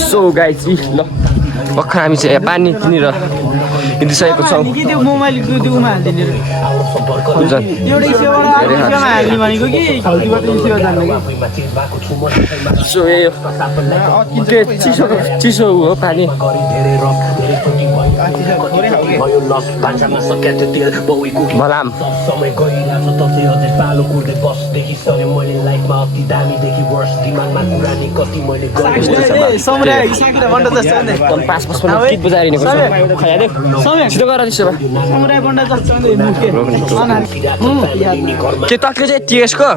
so guys ल भर्खर हामी चाहिँ पानी किनेर हिँडिसकेको छौँ सो चिसो हो पानी बलाम के तक्ले चाहिँ त्यसको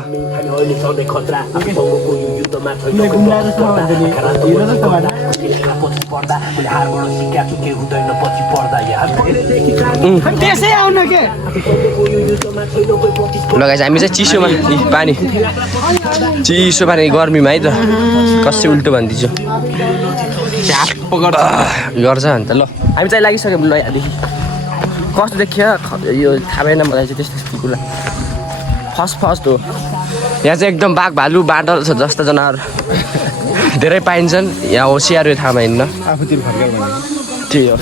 लगाएछ हामी चाहिँ चिसोमा पानी चिसो पानी गर्मीमा है त कसै उल्टो भनिदिन्छु गर्छ अन्त ल हामी चाहिँ लागिसक्यौँ ल यहाँदेखि कस्तो देखियो यो थाहा भएन मलाई चाहिँ त्यस्तो कुरा फर्स्ट हो यहाँ चाहिँ एकदम बाघ भालु बाँदर छ जस्ता जनावर धेरै पाइन्छन् यहाँ होसियार यो ठाउँमा हिँड्न त्यही हो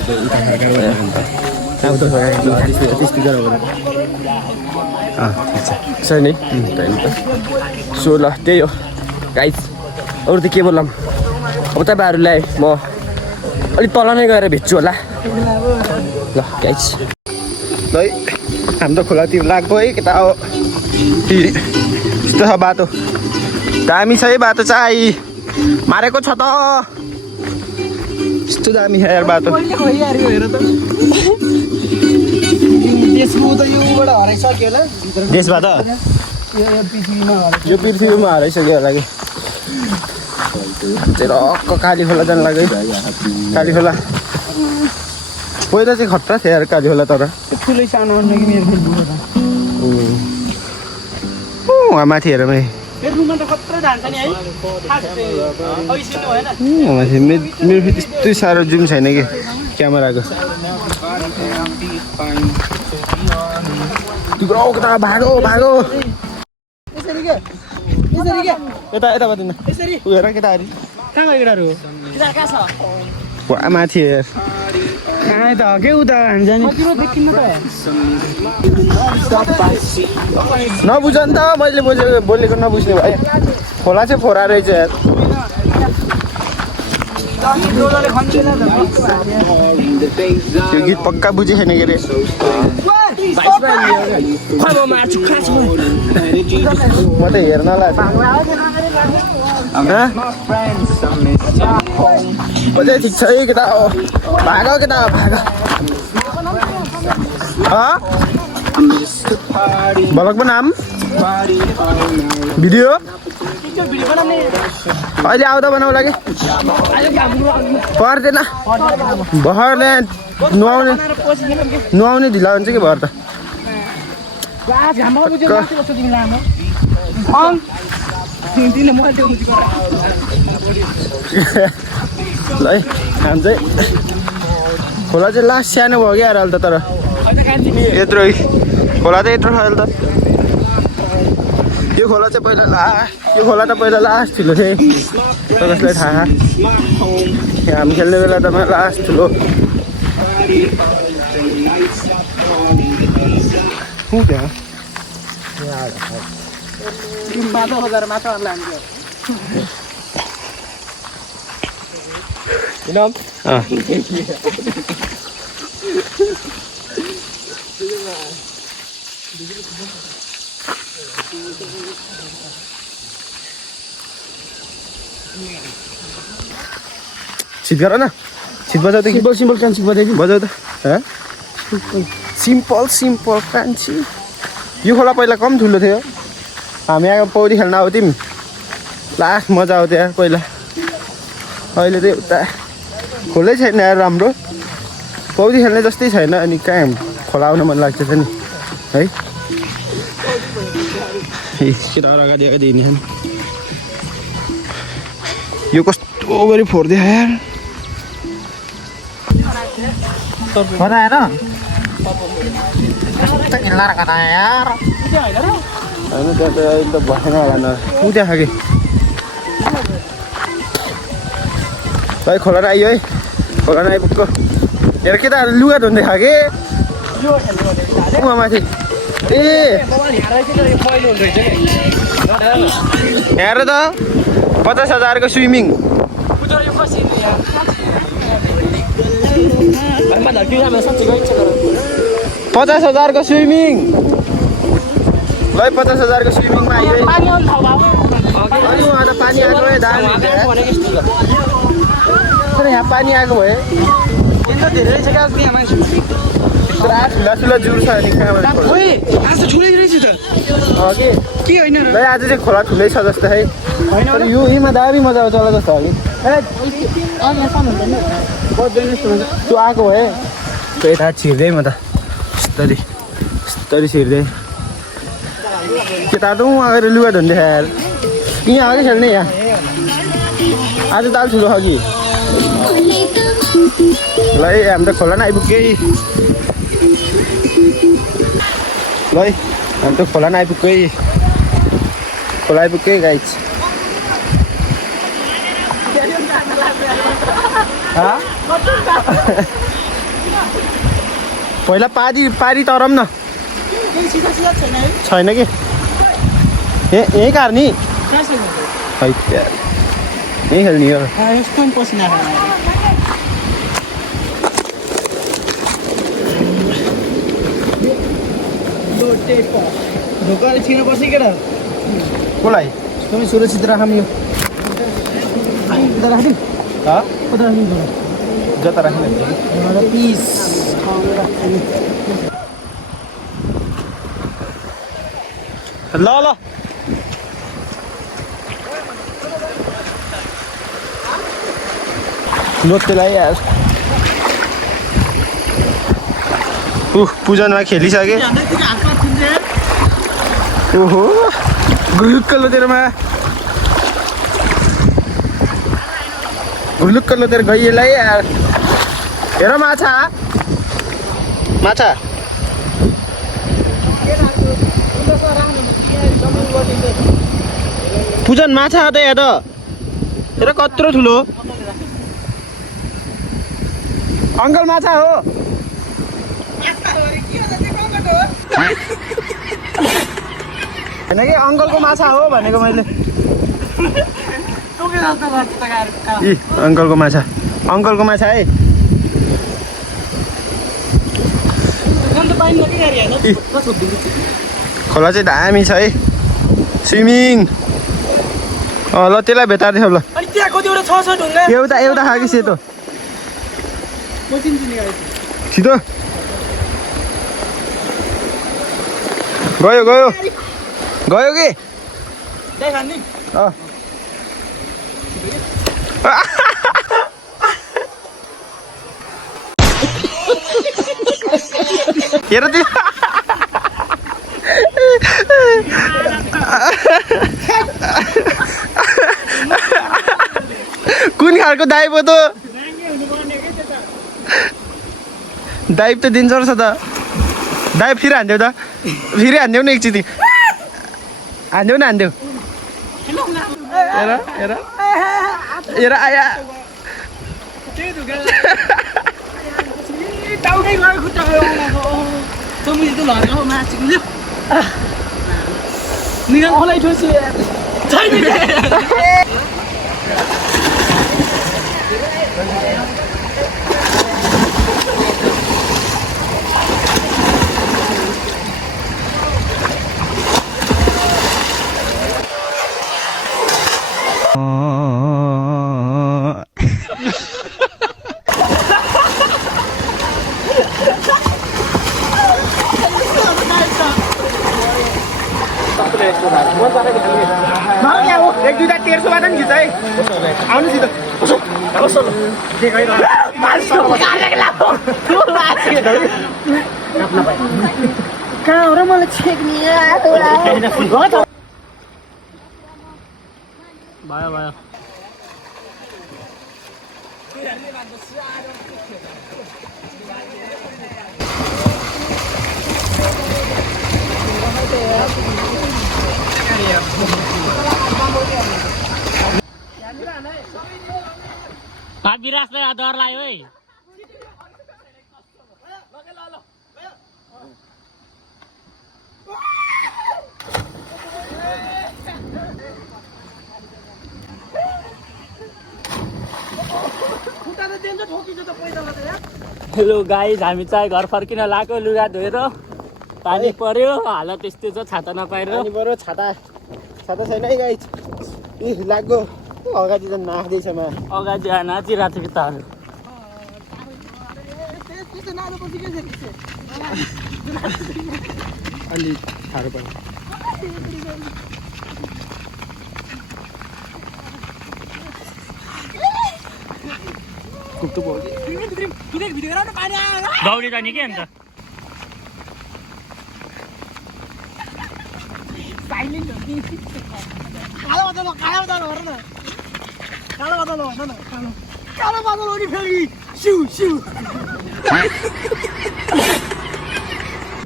छ नि सो ल त्यही हो गाइस अरू त के बोलौँ अब तपाईँहरूलाई म अलिक तल नै गएर भेट्छु होला ल गाइस ल हामी त खोलातिर लाग्यो है केटा हो यस्तो छ बाटो दामी छ है बाटो चाहिँ मारेको छ त यस्तो दामी छ यार बाटो देशबाट यो पृथ्वीमा हराइसक्यो होला कि रक्क काली खोला जानु लाग्यो काली खोला पहिला चाहिँ खतरा थियो यार काली खोला तर वहाँ माथि हेर मेरो फेरि त्यस्तै साह्रो जुम छैन कि क्यामेराको भागो भागो यता यता बदिन हेर केटाहरू माथि हेर नबुझ नि त मैले बोलेको नबुझ्ने भयो खोला चाहिँ फोरा रहेछ यार त्यो गीत पक्का बुझे छैन के अरे म त हेर्नलाई ठिक छ है केटा हो भाग केटा भाग ब्लगको नाम भिडियो अहिले आउँदा बनाउला कि पर्दैन भरले नुहाउने ढिला हुन्छ कि भर त ल है हामी चाहिँ खोला चाहिँ लास्ट सानो भयो क्या अहिले त तर यत्रो खोला चाहिँ यत्रो छ अहिले त यो खोला चाहिँ पहिला यो खोला त पहिला लास्ट ठुलो थियो कसलाई थाहा हामी खेल्ने बेला त लास्ट ठुलो छिट गर न छिट बजाऊ त सिम्पल कान्छी बजाइदिउँ बजाऊ त सिम्पल कान्छी यो खोला पहिला कम ठुलो थियो हामी यहाँ पौडी खेल्न आउँथ्यौँ लास्ट मजा आउँथ्यो यार पहिला अहिले चाहिँ उता खोलै छैन यार राम्रो पौडी खेल्ने जस्तै छैन अनि कहाँ खोला आउन मन लाग्छ नि है केटाहरू अगाडि अगाडि हिँड्ने यो कस्तो गरी फोर्दियो यार बनाएर यार होइन त्यहाँ त अहिले त बसेन होला न ऊ त्यहाँ कि भाइ खोला आइयो है खोला आइपुग्यो हेर केटाहरू लुगा धुँदै खा के माथि ए हेर त 50,000 को स्विमिङ 50,000 को स्विमिङ ल 50,000 को स्विमिङमा आइयो अनि उहाँ त पानी आएको है दामी तर यहाँ पानी आएको भए धेरै छ क्या त्यहाँ मान्छे ठुला जुर छ अनि कहाँबाट आज ठुलै रहेछ त के होइन ल आज चाहिँ खोला ठुलै छ जस्तो है होइन यो यहीमा दामी मजा आउँछ होला जस्तो त्यो आएको भए यता छिर्दै म त यस्तरी छिर्दै केटा त उहाँ गएर लुगा धुन्दै यार यहाँ अघि खेल्ने यहाँ आज दाल ठुलो छ कि ल हामी त खोला न आइपुग्यो ल हामी त खोला न आइपुग्यो गाइस पहिला पारी तरम न छैन कि यहीँ कार्नी यहीँ खेल्ने हो ढोकाले छिर्नुपर्छ केटा कसलाई तपाईँ सुरक्षित राखौँ यो राख्नु जता राख्नु पिस ल लोटेलाई यार पूजनमा खेलिसके ओहो गुलुक्क लोतेर गइएलाई यार हेर माछा पूजन माछा त यहाँ त हेर कत्रो ठुलो अङ्कल माछा हो होइन कि अङ्कलको माछा हो भनेको मैले अङ्कलको माछा है खोला चाहिँ दामी छ है स्विमिङ ल त्यसलाई भेटाइदियो ल एउटा खाएको सेतो छिटो गयो कि हेर त्यो कुन खालको दाइब हो त दाइब त डेन्जर छ त दाइब फेरि हान्देऊ न एकचोटि हान्देऊ हेर आया एक दुईवटा 1300 नि खिच है आउनुहोस् कहाँ हो र मलाई छेक्ने भयो विरासलाई डर लाग्यो है हेलो गाइज हामी चाहिँ घर फर्किन लाग्यो लुगा धोएर पानी पर्यो हालत यस्तो छ छाता नपाएर पानी पर्यो छाता छैन है गाइस इ लाग्यो अगाडि त नाच्दैछ मा अगाडि नाचिरहेको थियो केटाहरू अलि साह्रो पर्यो दौडी जाने के अन्त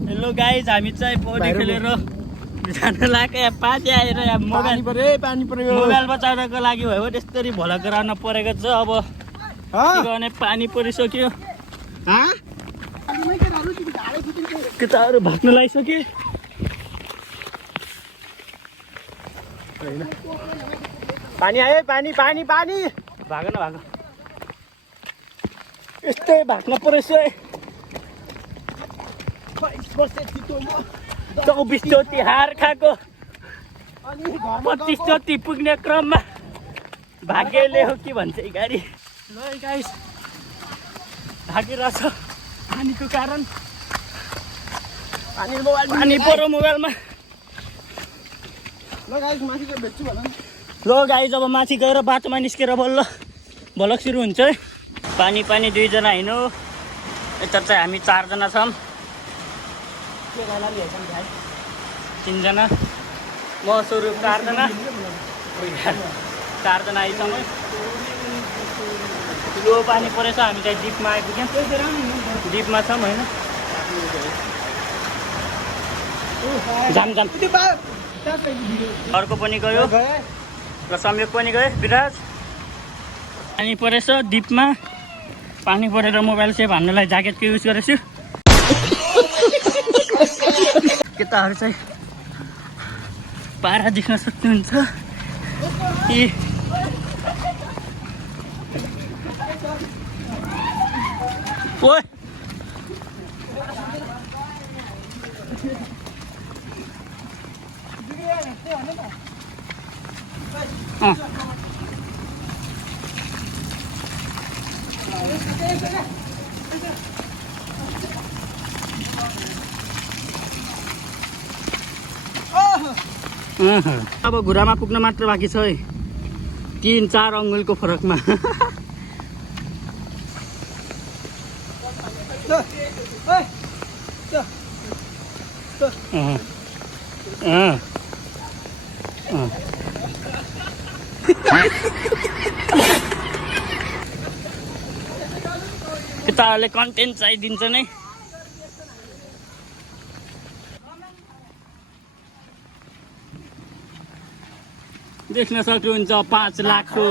हेलो गाइज हामी चाहिँ पौडी खेलेर जान लाग्यो यहाँ पानी आएर यहाँ मोबाइल बचाउनको लागि भयो त्यसरी भोला गराउन परेको छ अब गर्ने पानी परिसक्यो केटाहरू भाग्न लागिसक्यो पानी आयो पानी पानी पानी भाग न भाग यस्तै भाग्न परेछ 24 चोटि हार खाएको 25 चोटि पुग्ने क्रममा भाग्यले हो कि भन्छ गाडी ल गाइस भागिरहेछ पानीको कारण पानी पऱ्यो मोबाइलमा ल गाइस अब माथि गएर बाटोमा निस्केर बल्ल भलक सुरु हुन्छ है पानी पानी 2 जना हिँड्नु यता चाहिँ हामी 4 जना छौँ 3 जना म स्वरूप 4 जना 4 जना आइछौँ है ठुलो पानी परेछ हामी चाहिँ डिपमा आइपुग्यौँ डिपमा छौँ होइन जाम जाम अर्को पनि गयो र संयोग पनि गयो विराज पानी परेछ डिपमा पानी परेर मोबाइल सेभ हान्नलाई ज्याकेटको युज गरेछु केटाहरू चाहिँ पारा देख्न सक्नुहुन्छ यी ओए अब घुरामा पुग्न मात्र बाँकी छ है 3-4 अङ्गुलको फरकमा केटाहरूले कन्टेन्ट चाहिदिन्छ नै देख्न सक्नुहुन्छ 5 लाखको